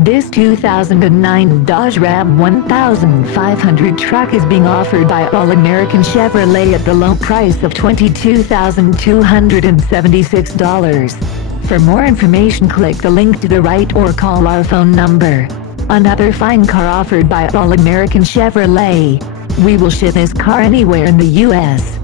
This 2009 Dodge Ram 1500 truck is being offered by All American Chevrolet at the low price of $22,276. For more information, click the link to the right or call our phone number. Another fine car offered by All American Chevrolet. We will ship this car anywhere in the U.S.